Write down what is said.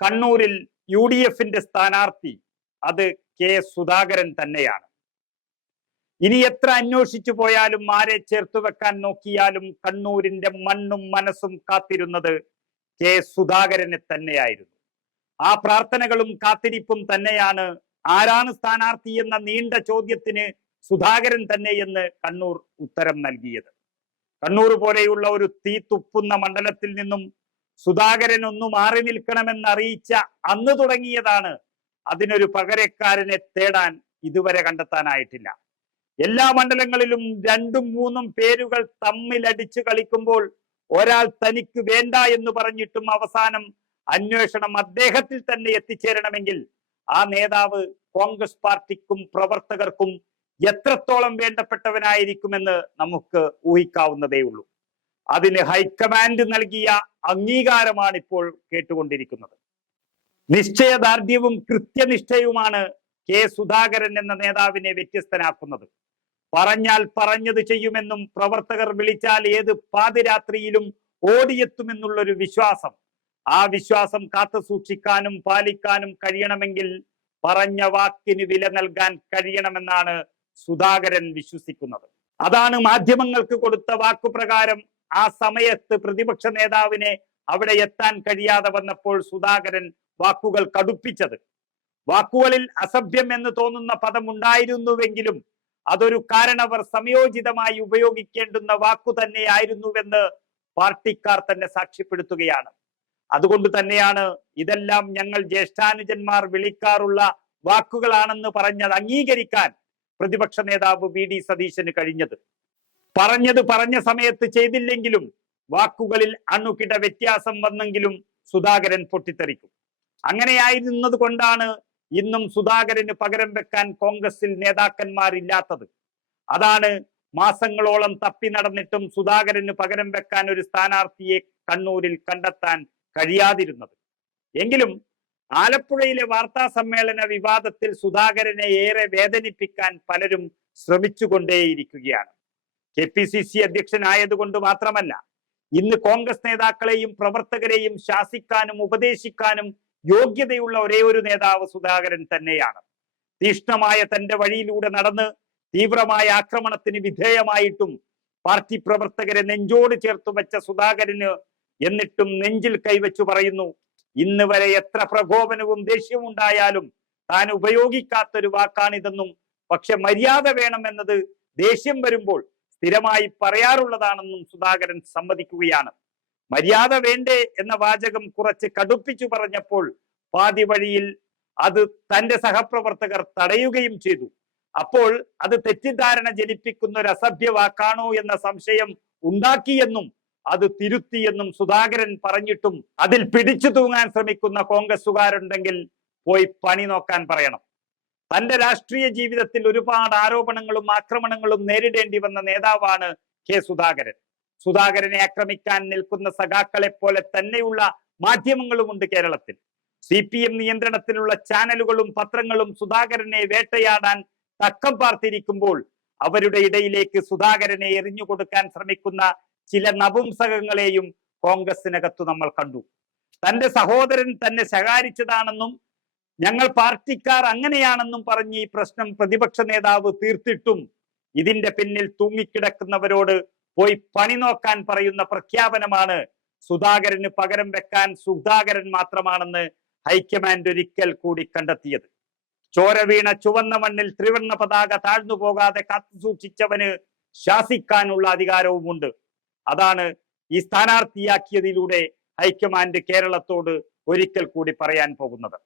കണ്ണൂരിൽ U D എഫിന്റെ സ്ഥാനാർത്ഥി അത് കെ സുധാകരൻ തന്നെയാണ്. ഇനി എത്ര അന്വേഷിച്ചു പോയാലും ആരെ ചേർത്തു വെക്കാൻ നോക്കിയാലും കണ്ണൂരിന്റെ മണ്ണും മനസ്സും കാത്തിരുന്നത് കെ സുധാകരനെ തന്നെയായിരുന്നു. ആ പ്രാർത്ഥനകളും കാത്തിരിപ്പും തന്നെയാണ് ആരാണ് സ്ഥാനാർത്ഥി എന്ന നീണ്ട ചോദ്യത്തിന് സുധാകരൻ തന്നെ എന്ന് കണ്ണൂർ ഉത്തരം നൽകിയത്. കണ്ണൂർ പോലെയുള്ള ഒരു തീ തുപ്പുന്ന മണ്ഡലത്തിൽ നിന്നും സുധാകരൻ ഒന്ന് മാറി നിൽക്കണമെന്ന് അറിയിച്ച അന്ന് തുടങ്ങിയതാണ് അതിനൊരു പകരക്കാരനെ തേടാൻ ഇതുവരെ കണ്ടെത്താനായിട്ടില്ല. എല്ലാ മണ്ഡലങ്ങളിലും രണ്ടും മൂന്നും പേരുകൾ തമ്മിൽ തമ്മിലടിച്ചു കളിക്കുമ്പോൾ ഒരാൾ തനിക്ക് വേണ്ട എന്ന് പറഞ്ഞിട്ടും അവസാനം അന്വേഷണം അദ്ദേഹത്തിൽ തന്നെ എത്തിച്ചേരണമെങ്കിൽ ആ നേതാവ് കോൺഗ്രസ് പാർട്ടിക്കും പ്രവർത്തകർക്കും എത്രത്തോളം വേണ്ടപ്പെട്ടവനായിരിക്കുമെന്ന് നമുക്ക് ഊഹിക്കാവുന്നതേ ഉള്ളൂ അതിന് ഹൈക്കമാൻഡ് നൽകിയ അംഗീകാരമാണ് ഇപ്പോൾ കേട്ടുകൊണ്ടിരിക്കുന്നത്. നിശ്ചയദാർഢ്യവും കൃത്യനിഷ്ഠയുമാണ് കെ സുധാകരൻ എന്ന നേതാവിനെ വ്യത്യസ്തനാക്കുന്നത്. പറഞ്ഞാൽ പറഞ്ഞത് ചെയ്യുമെന്നും പ്രവർത്തകർ വിളിച്ചാൽ ഏത് പാതിരാത്രിയിലും ഓടിയെത്തുമെന്നുള്ളൊരു വിശ്വാസം. ആ വിശ്വാസം കാത്തു സൂക്ഷിക്കാനും പാലിക്കാനും കഴിയണമെങ്കിൽ പറഞ്ഞ വാക്കിന് വില നൽകാൻ കഴിയണമെന്നാണ് സുധാകരൻ വിശ്വസിക്കുന്നത്. അതാണ് മാധ്യമങ്ങൾക്ക് കൊടുത്ത വാക്കുപ്രകാരം ആ സമയത്ത് പ്രതിപക്ഷ നേതാവിനെ അവിടെ എത്താൻ കഴിയാതെ വന്നപ്പോൾ സുധാകരൻ വാക്കുകൾ കടുപ്പിച്ചത്. വാക്കുകളിൽ അസഭ്യം എന്ന് തോന്നുന്ന പദം ഉണ്ടായിരുന്നുവെങ്കിലും അതൊരു കാരണവർ സംയോജിതമായി ഉപയോഗിക്കേണ്ടുന്ന വാക്കു തന്നെയായിരുന്നുവെന്ന് പാർട്ടിക്കാർ തന്നെ സാക്ഷ്യപ്പെടുത്തുകയാണ്. അതുകൊണ്ട് തന്നെയാണ് ഇതെല്ലാം ഞങ്ങൾ ജ്യേഷ്ഠാനുജന്മാർ വിളിക്കാറുള്ള വാക്കുകളാണെന്ന് പറഞ്ഞത് അംഗീകരിക്കാൻ പ്രതിപക്ഷ നേതാവ് വി ഡി സതീശന് കഴിഞ്ഞത്. പറഞ്ഞത് പറഞ്ഞ സമയത്ത് ചെയ്തില്ലെങ്കിലും വാക്കുകളിൽ അണുകിട വ്യത്യാസം വന്നെങ്കിലും സുധാകരൻ പൊട്ടിത്തെറിക്കും. അങ്ങനെയായിരുന്നത് കൊണ്ടാണ് ഇന്നും സുധാകരന് പകരം വെക്കാൻ കോൺഗ്രസിൽ നേതാക്കന്മാരില്ലാത്തത്. അതാണ് മാസങ്ങളോളം തപ്പി നടന്നിട്ടും സുധാകരന് പകരം വെക്കാൻ ഒരു സ്ഥാനാർത്ഥിയെ കണ്ണൂരിൽ കണ്ടെത്താൻ കഴിയാതിരുന്നത്. എങ്കിലും ആലപ്പുഴയിലെ വാർത്താ സമ്മേളന വിവാദത്തിൽ സുധാകരനെ ഏറെ വേദനിപ്പിക്കാൻ പലരും ശ്രമിച്ചുകൊണ്ടേയിരിക്കുകയാണ്. കെ പി സി സി അധ്യക്ഷനായതുകൊണ്ട് മാത്രമല്ല ഇന്ന് കോൺഗ്രസ് നേതാക്കളെയും പ്രവർത്തകരെയും ശാസിക്കാനും ഉപദേശിക്കാനും യോഗ്യതയുള്ള ഒരേ ഒരു നേതാവ് സുധാകരൻ തന്നെയാണ്. തീഷ്ണമായ തന്റെ വഴിയിലൂടെ നടന്ന് തീവ്രമായ ആക്രമണത്തിന് വിധേയമായിട്ടും പാർട്ടി പ്രവർത്തകരെ നെഞ്ചോട് ചേർത്തു വെച്ച സുധാകരന് എന്നിട്ടും നെഞ്ചിൽ കൈവച്ചു പറയുന്നു ഇന്ന് വരെ എത്ര പ്രകോപനവും ദേഷ്യവും ഉണ്ടായാലും താൻ ഉപയോഗിക്കാത്തൊരു വാക്കാണിതെന്നും പക്ഷെ മര്യാദ വേണമെന്നത് ദേഷ്യം വരുമ്പോൾ സ്ഥിരമായി പറയാറുള്ളതാണെന്നും സുധാകരൻ സമ്മതിക്കുകയാണ്. മര്യാദ വേണ്ടേ എന്ന വാചകം കുറച്ച് കടുപ്പിച്ചു പറഞ്ഞപ്പോൾ പാതി വഴിയിൽ അത് തന്റെ സഹപ്രവർത്തകർ തടയുകയും ചെയ്തു. അപ്പോൾ അത് തെറ്റിദ്ധാരണ ജനിപ്പിക്കുന്ന ഒരു അസഭ്യ വാക്കാണോ എന്ന സംശയം ഉണ്ടാക്കിയെന്നും അത് തിരുത്തിയെന്നും സുധാകരൻ പറഞ്ഞിട്ടും അതിൽ പിടിച്ചു തൂങ്ങാൻ ശ്രമിക്കുന്ന കോൺഗ്രസുകാരുണ്ടെങ്കിൽ പോയി പണി നോക്കാൻ പറയണം. തന്റെ രാഷ്ട്രീയ ജീവിതത്തിൽ ഒരുപാട് ആരോപണങ്ങളും ആക്രമണങ്ങളും നേരിടേണ്ടി വന്ന നേതാവാണ് കെ സുധാകരൻ. സുധാകരനെ ആക്രമിക്കാൻ നിൽക്കുന്ന സഖാക്കളെ പോലെ തന്നെയുള്ള മാധ്യമങ്ങളുമുണ്ട് കേരളത്തിൽ. സി പി എം നിയന്ത്രണത്തിലുള്ള ചാനലുകളും പത്രങ്ങളും സുധാകരനെ വേട്ടയാടാൻ തക്കം പാർത്തിരിക്കുമ്പോൾ അവരുടെ ഇടയിലേക്ക് സുധാകരനെ എറിഞ്ഞു കൊടുക്കാൻ ശ്രമിക്കുന്ന ചില നപുംസകങ്ങളെയും കോൺഗ്രസിനകത്തു നമ്മൾ കണ്ടു. തന്റെ സഹോദരൻ തന്നെ ശകാരിച്ചതാണെന്നും ഞങ്ങൾ പാർട്ടിക്കാർ അങ്ങനെയാണെന്നും പറഞ്ഞ് ഈ പ്രശ്നം പ്രതിപക്ഷ നേതാവ് തീർത്തിട്ടും ഇതിന്റെ പിന്നിൽ തൂങ്ങിക്കിടക്കുന്നവരോട് പോയി പണി നോക്കാൻ പറയുന്ന പ്രഖ്യാപനമാണ് സുധാകരന് പകരം വെക്കാൻ സുധാകരൻ മാത്രമാണെന്ന് ഹൈക്കമാൻഡ് ഒരിക്കൽ കൂടി കണ്ടെത്തിയത്. ചോര വീണ ചുവന്ന മണ്ണിൽ ത്രിവർണ പതാക താഴ്ന്നു പോകാതെ കാത്തു സൂക്ഷിച്ചവന് ശാസിക്കാനുള്ള അധികാരവുമുണ്ട്. അതാണ് ഈ സ്ഥാനാർത്ഥിയാക്കിയതിലൂടെ ഹൈക്കമാൻഡ് കേരളത്തോട് ഒരിക്കൽ കൂടി പറയാൻ പോകുന്നത്.